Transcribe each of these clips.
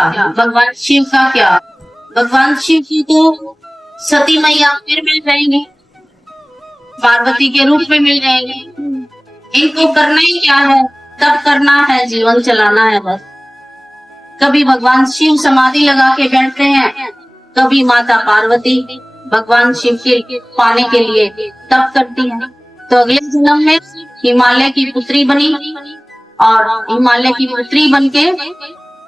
भगवान शिव का क्या? भगवान शिव की तो सती मैया फिर मिल जाएंगे, पार्वती के रूप में मिल जाएंगे। इनको करना ही क्या है? तब करना है, जीवन चलाना है बस। कभी भगवान शिव समाधि लगा के बैठते हैं, कभी माता पार्वती भगवान शिव के पाने के लिए तप करती हैं। तो अगले जन्म में हिमालय की पुत्री बनी और हिमालय की पुत्री बनके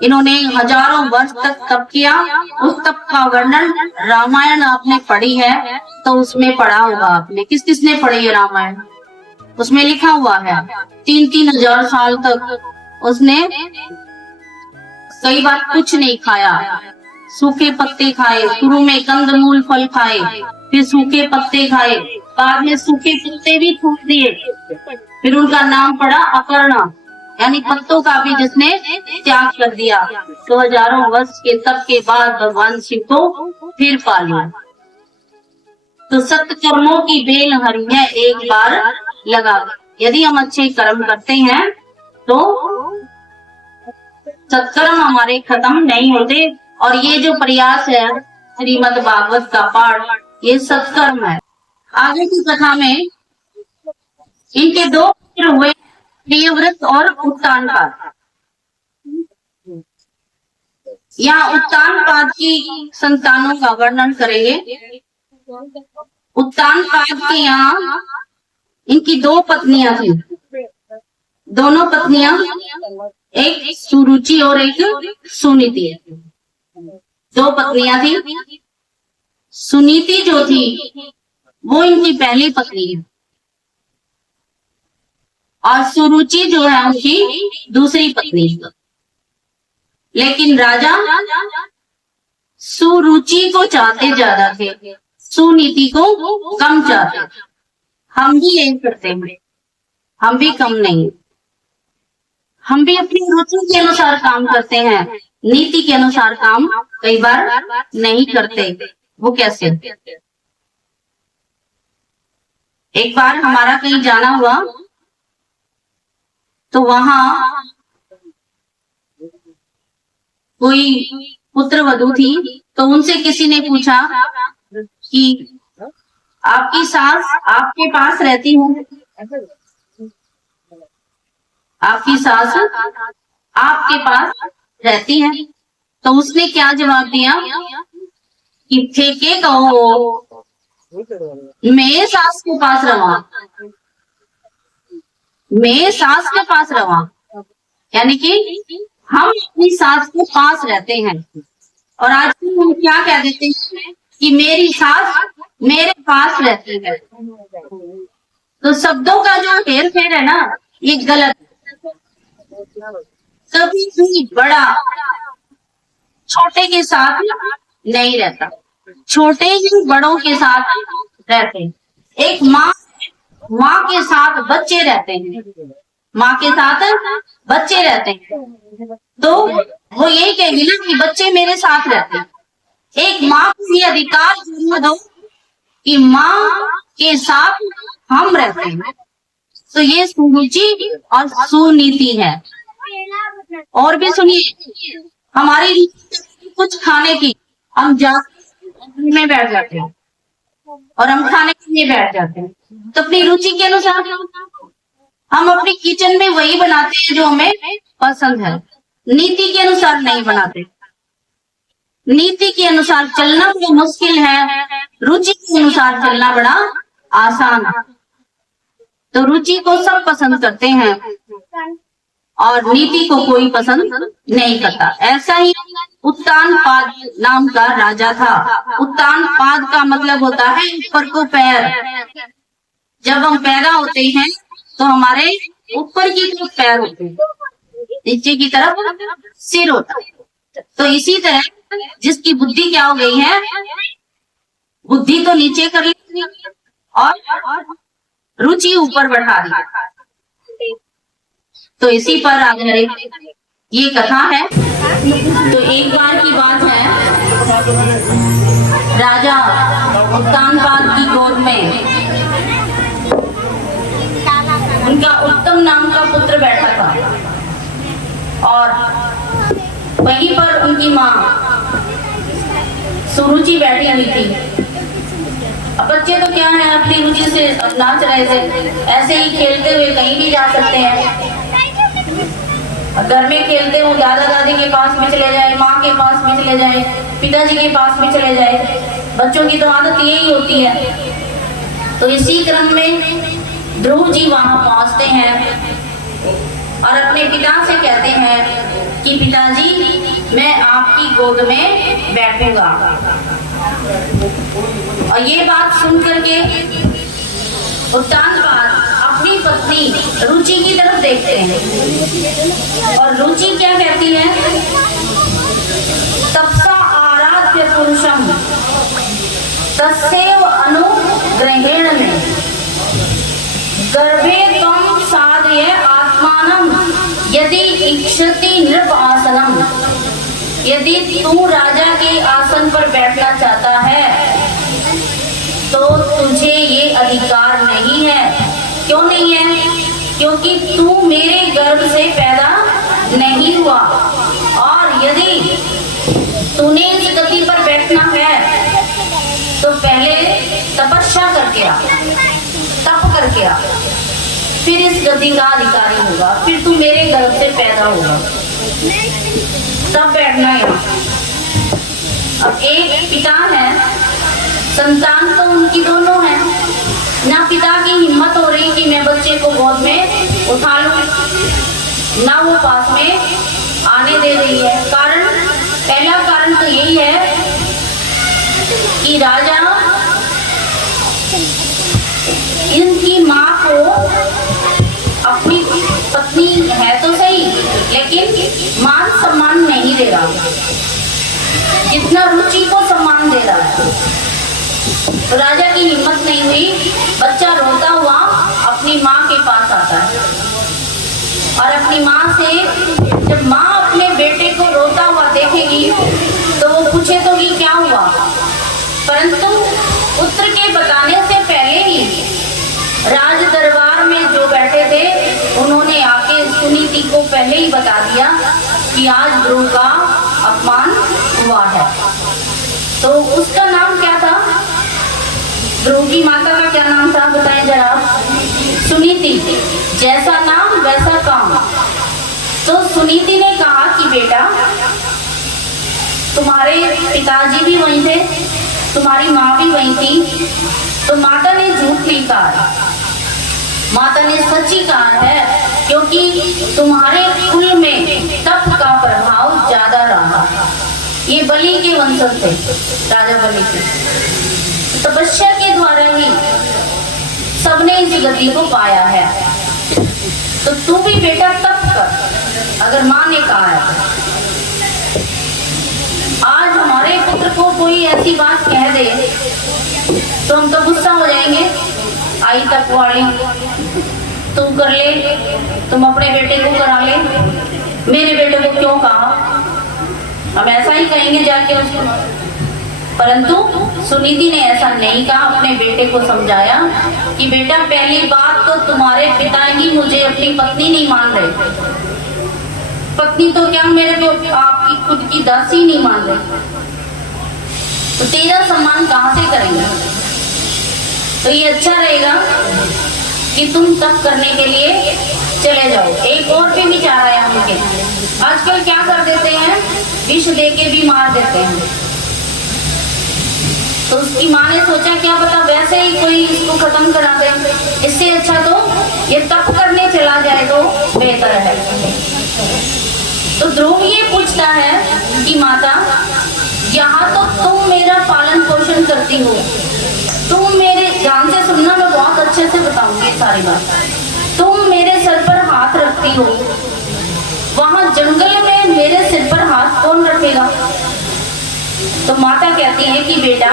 इन्होंने हजारों वर्ष तक तप किया। उस तप का वर्णन रामायण आपने पढ़ी है तो उसमें पढ़ा होगा आपने। किस किसने पढ़ी है रामायण? उसमें लिखा हुआ है 3-3 हजार साल तक उसने कई बार कुछ नहीं खाया, सूखे पत्ते खाए, शुरू में कंदमूल फल खाए, फिर सूखे पत्ते खाए, बाद में सूखे पत्ते भी थूक दिए, फिर उनका नाम पड़ा अपर्णा, यानी पत्तों का भी जिसने त्याग कर दिया। तो हजारों वर्ष के तप के बाद भगवान शिव को फिर पा लिया। तो सत्कर्मों की बेल हरी है एक बार लगा। यदि हम अच्छे कर्म करते हैं तो सत्कर्म हमारे खत्म नहीं होते। और ये जो प्रयास है श्रीमद् भागवत का पाठ, ये सत्कर्म है। आगे की कथा में इनके 2 पुत्र हुए, प्रियव्रत और उत्तानपाद। यहाँ उत्तानपाद की संतानों का वर्णन करेंगे। उत्तानपाद के यहाँ इनकी 2 पत्नियां थी। दोनों पत्नियां, एक सुरुचि और एक सुनीति। 2 पत्नियां थी। सुनीति जो थी वो इनकी पहली पत्नी है और सुरुचि जो है उनकी दूसरी पत्नी है। लेकिन राजा सुरुचि को चाहते ज्यादा थे, सुनीति को कम चाहते। हम भी यही करते हैं, हम भी कम नहीं। हम भी अपनी रुचि के अनुसार काम करते हैं, नीति के अनुसार काम कई बार नहीं करते। वो कैसे? एक बार हमारा कहीं जाना हुआ तो वहां कोई पुत्र वधू थी, तो उनसे किसी ने पूछा कि आपकी सास आपके पास रहती है? आपकी सास आपके पास रहती है? तो उसने क्या जवाब दिया कि फेंके कहो मैं सास के पास रहा, मैं सास के पास रहा। यानी कि हम अपनी सास के पास रहते हैं। और आज हम क्या कह देते हैं कि मेरी सास मेरे पास रहती है। तो शब्दों का जो हेर फेर है ना, ये गलत है। कभी भी बड़ा छोटे के साथ नहीं रहता, छोटे ही बड़ों के साथ रहते हैं। एक माँ के साथ बच्चे रहते हैं, माँ के साथ बच्चे रहते हैं, तो वो यही कहेगी ना कि बच्चे मेरे साथ रहते हैं। एक माँ को ये अधिकार जरूर दो कि माँ के साथ हम रहते हैं। तो ये सुरुचि और सुनीति है। और भी सुनिए, हमारी कुछ खाने की, हम जाते में बैठ जाते हैं और हम खाने के लिए बैठ जाते हैं। तो अपनी रुचि के अनुसार हम अपनी किचन में वही बनाते हैं जो हमें पसंद है, नीति के अनुसार नहीं बनाते। नीति के अनुसार चलना बड़ा मुश्किल है, रुचि के अनुसार चलना बड़ा आसान है। तो रुचि को सब पसंद करते हैं और नीति को कोई पसंद नहीं करता। ऐसा ही उत्तानपाद नाम का राजा था। उत्तानपाद का मतलब होता है ऊपर को पैर। जब हम पैदा होते हैं तो हमारे ऊपर की तरफ पैर होते हैं, नीचे की तरफ सिर होता है। तो इसी तरह जिसकी बुद्धि क्या हो गई है, बुद्धि तो नीचे कर ली और रुचि ऊपर बढ़ा दी। तो इसी पर आधारित ये कथा है। तो एक बार की बात है, राजा उत्तानपाद की गोद में उनका उत्तम नाम का पुत्र बैठा था और वहीं पर पर उनकी माँ सुरुचि बैठी हुई थी। अब बच्चे तो क्या है, अपनी रुचि से नाच रहे थे, ऐसे ही खेलते हुए कहीं भी जा सकते हैं। घर में खेलते हो, दादा दादी के पास भी चले जाए, माँ के पास भी चले जाए, पिताजी के पास भी चले जाए। बच्चों की तो आदत यही होती है। तो इसी क्रम में ध्रुव जी वहां पहुंचते हैं और अपने पिता से कहते हैं कि पिताजी मैं आपकी गोद में बैठूंगा। और ये बात सुन करके उत्तानपाद अपनी पत्नी रुचि की तरफ देखते हैं और रुचि क्या कहती है, तपसा आराध्य पुरुषम तस्यैव अनुग्रहेण में गर्भे त्वं साधय आत्मानं यदि इच्छति नृप आसनम। यदि तू राजा के आसन पर बैठना चाहता है तो तुझे ये अधिकार नहीं है। क्यों नहीं है? क्योंकि तू मेरे गर्भ से पैदा नहीं हुआ, और यदि तूने इस गति पर बैठना है तो पहले तपस्या करके आ, तप करके आ, फिर इस गति का अधिकारी होगा, फिर तू मेरे गर्भ से पैदा होगा, तब बैठना है। अब एक पिता है, संतान तो उनकी दोनों है, ना पिता की हिम्मत हो रही कि मैं बच्चे को गोद में उठा लूं, ना वो पास में आने दे रही है। कारण, पहला कारण तो यही है कि राजा इनकी माँ को, अपनी पत्नी है तो सही लेकिन मान सम्मान नहीं दे रहा जितना रुचि को सम्मान दे रहा है। तो राजा की हिम्मत नहीं हुई, बच्चा रोता हुआ अपनी माँ के पास आता है और अपनी माँ से, जब माँ अपने बेटे को रोता हुआ देखेगी तो वो पूछे तो कि क्या हुआ, परंतु पुत्र के बताने से पहले ही राज दरबार में जो बैठे थे उन्होंने आके सुनीति को पहले ही बता दिया कि आज ध्रुव का अपमान हुआ है। तो उसका नाम क्या था, ध्रुव की माता का क्या नाम था बताएं जरा। सुनीति। जैसा नाम वैसा काम। तो सुनीति ने कहा कि बेटा तुम्हारे पिताजी भी वहीं थे, तुम्हारी माँ भी वहीं थी, तो माता ने झूठ नहीं कहा, माता ने सच ही कहा है, क्योंकि तुम्हारे कुल में तप का प्रभाव ज्यादा रहा। ये बलि के वंशज थे, राजा बलि के, तपस्या के द्वारा ही सबने इस गति को पाया है। तो तू भी बेटा तप कर, अगर माँ ने कहा है। आज हमारे पुत्र को कोई ऐसी बात कह दे तो हम तो गुस्सा हो जाएंगे, आई तक वाली तू कर ले, तुम अपने बेटे को करा ले, मेरे बेटे को क्यों कहा, हम ऐसा ही कहेंगे जाके उसको। परंतु सुनीति ने ऐसा नहीं कहा, अपने बेटे को समझाया कि बेटा पहली बात तो तुम्हारे पिता ही मुझे अपनी पत्नी नहीं मान रहे, पत्नी तो क्या मेरे को आपकी खुद की दासी नहीं मान रहे, तो तेरा सम्मान कहां से करेंगे। तो ये अच्छा रहेगा कि तुम तप करने के लिए चले जाओ। एक और भी विचार आया उनके, आजकल क्या कर देते हैं, विष दे के भी मार देते हैं। तो उसकी माँ ने सोचा क्या पता वैसे ही कोई इसको खत्म करा दे, इससे अच्छा तो ये तप करने चला जाए तो बेहतर है। तो ध्रुव ये पूछता है कि माता यहाँ तो तुम मेरा पालन पोषण करती हो, तुम मेरे, ध्यान से सुनना, मैं बहुत अच्छे से बताऊंगी सारी बात, तुम मेरे सर पर हाथ रखती हो, वहां जंगल में मेरे सिर पर हाथ कौन रखेगा। तो माता कहती है कि बेटा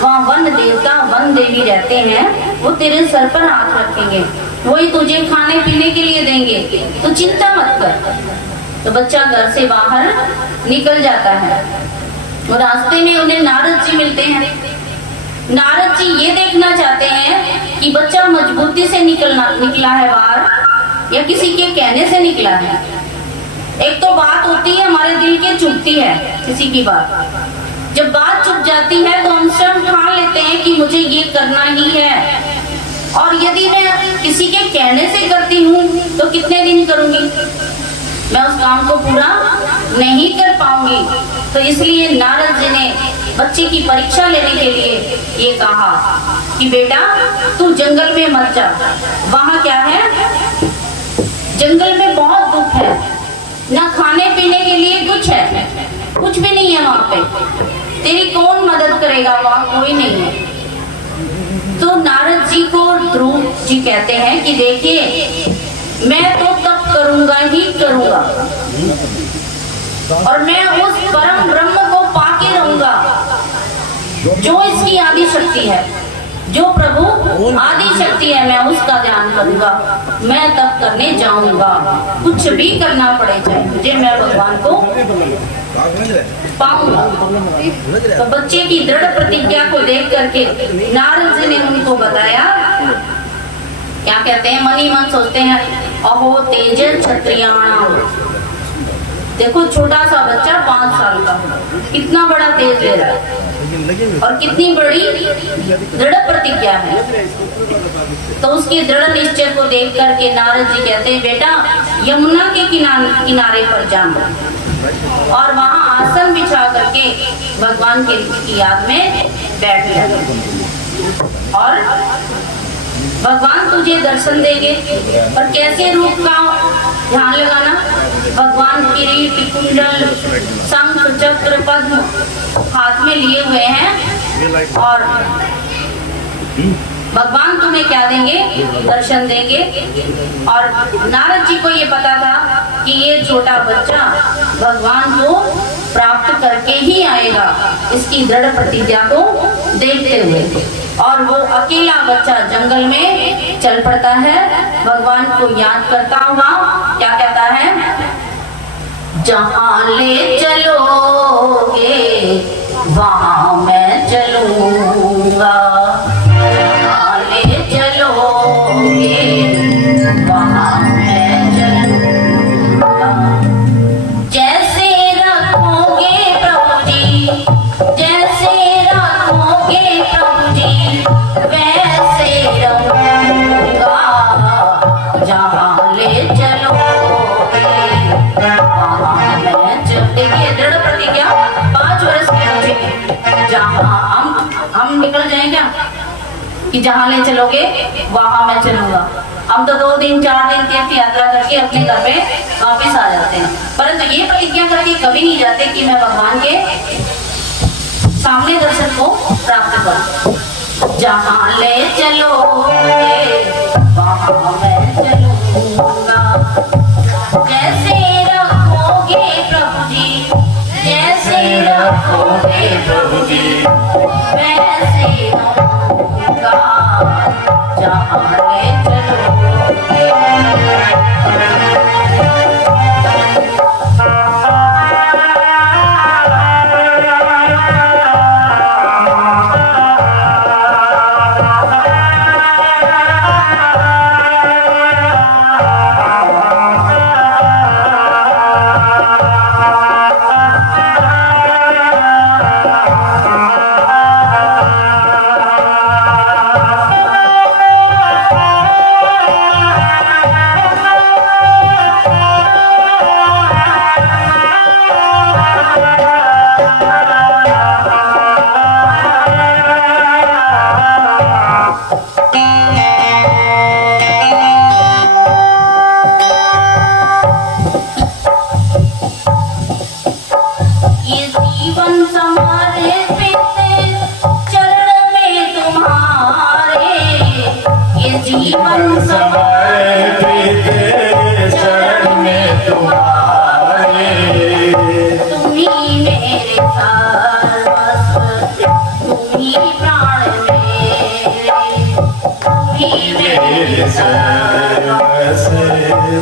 वहाँ वन देवता वन देवी रहते हैं, वो तेरे सर पर हाथ रखेंगे, वही तुझे खाने पीने के लिए देंगे, तो चिंता मत कर। तो बच्चा घर से बाहर निकल जाता है और रास्ते में उन्हें नारद जी मिलते हैं। नारद जी ये देखना चाहते हैं कि बच्चा मजबूती से निकला है बाहर या किसी के कहने से निकला है। एक तो बात होती है हमारे दिल के चुभती है किसी की बात, जब बात चुभ जाती है तो हम स्वयं ठान लेते हैं कि मुझे ये करना ही है, और यदि मैं किसी के कहने से करती हूँ तो कितने दिन करूंगी, मैं उस काम को पूरा नहीं कर पाऊंगी। तो इसलिए नारद जी ने बच्चे की परीक्षा लेने के लिए ये कहा कि बेटा तू जंगल में मत जा, वहां क्या है, जंगल में बहुत दुख है, ना खाने पीने के लिए कुछ है, कुछ भी नहीं है वहां पे, तेरी कौन मदद करेगा, वहां कोई नहीं है। तो नारद जी को ध्रुव जी कहते हैं कि देखिए मैं तो तप करूंगा ही करूंगा, और मैं उस परम ब्रह्म को पाके रहूंगा जो इसकी आदि शक्ति है, जो प्रभु आदि शक्ति है, मैं उसका ध्यान करूंगा, मैं तप करने जाऊंगा, कुछ भी करना पड़े चाहे मुझे, मैं भगवान को पाऊंगा। तो बच्चे की दृढ़ प्रतिज्ञा को देख करके नारद जी ने उनको बताया, क्या कहते हैं, मन ही मन सोचते हैं, अहो तेज क्षत्रियाणाम, देखो छोटा सा बच्चा 5 साल का कितना बड़ा तेज ले रहा है और कितनी बड़ी दृढ़ प्रतिज्ञा है। तो उसके दृढ़ निश्चय को देख करके नारद जी कहते हैं बेटा यमुना के किनारे पर जाना और वहां आसन बिछा करके भगवान की याद में बैठ जाना और भगवान तुझे दर्शन देंगे। पर कैसे रूप का ध्यान लगाना, भगवान किरीट कुंडल शंख चक्र पद्म हाथ में लिए हुए हैं और भगवान तुम्हें क्या देंगे, दर्शन देंगे। और नारद जी को ये पता था कि ये छोटा बच्चा भगवान को प्राप्त करके ही आएगा, इसकी दृढ़ प्रतिज्ञा को देखते हुए। और वो अकेला बच्चा जंगल में चल पड़ता है, भगवान को याद करता हुआ क्या कहता है, जहां ले चलोगे वहां मैं चलूंगा, जहां ले चलोगे वहां मैं चलूंगा, जैसे रखोगे प्रभु जी, जैसे रखोगे प्रभु जी वैसे रहूंगा, जहां ले चलोगे वहां मैं चल। देखिए दृढ़ प्रतिज्ञा 5 वर्ष के बच्चे की, जहां हम निकल जाए क्या कि जहां ले चलोगे वहां मैं चलूंगा। हम तो 2 दिन 4 दिन तीर्थ यात्रा करके अपने घर पे वापस आ जाते हैं, परंतु ये प्रतिज्ञा करके कभी नहीं जाते कि मैं भगवान के सामने दर्शन को प्राप्त करूं। जहां ले चलोगे वहां मैं चलूंगा, जैसे रखोगे प्रभु जी, जैसे रखोगे प्रभु जी वैसे रहूंगा, जहां ले चलोगे।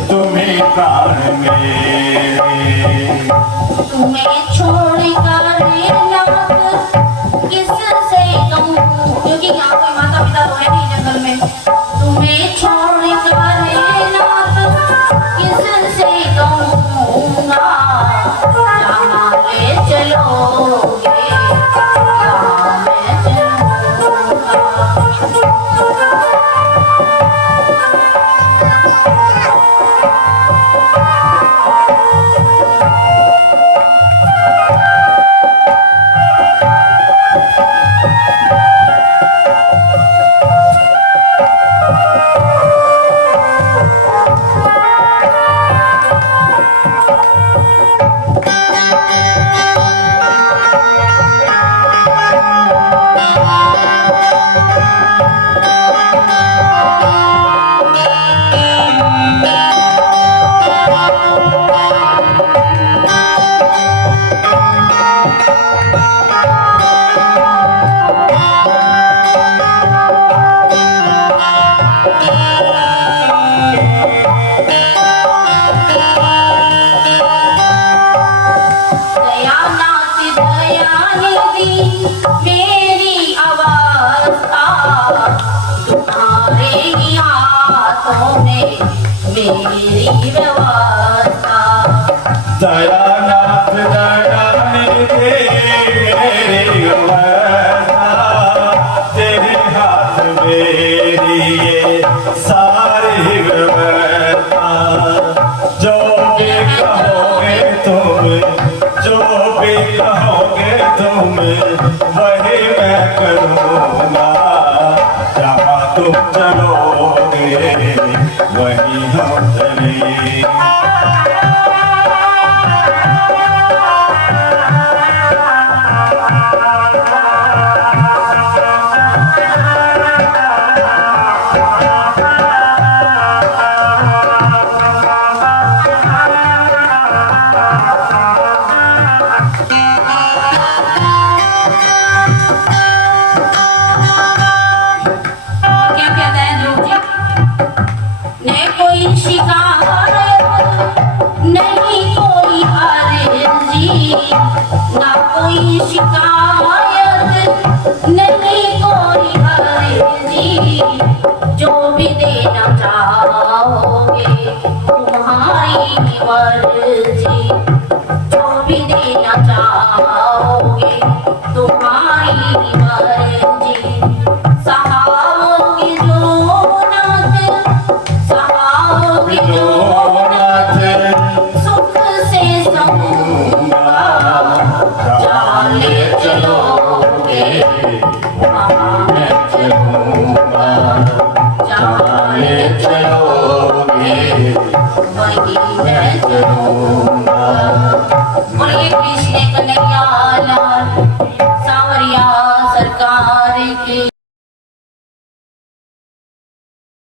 तुम्हें प्राण मेरे, तुम्हें छोड़कर किससे कहूँ, क्योंकि यहाँ कोई माता पिता तो है नहीं जंगल में, तुम्हें छोड़कर किससे कहूँ दयानिधि मेरी अवस्था तुम्हारे ही हाथों में मेरी व्यवस्था। दयानाथ दयानिधि मेरी अवस्था तेरे हाथ मेरी ये सारी व्यवस्था। जो भी कहोगे तुम, जो भी कहोगे तुम, वही मैं करूँगा। जहाँ तुम चलोगे वही हम चलेंगे। क्या कहते हैं ध्रुव जी? न कोई शिकायत नहीं कोई अर्जी, ना कोई शिकायत नहीं कोई अर्जी। जो भी देना चाहोगे तुम्हारी मर्जी, जो भी देना चाहोगे तुम्हारी मर्जी। सहाओगे जो नाथ, सहाओगे जो नाथ, सुख से सहूँगा। जहाँ ले चलोगे वहाँ मैं चलूँगा, जहाँ ले चलोगे वहीं मैं चलूँगा। बोलिए कृष्ण कन्हैया लाल।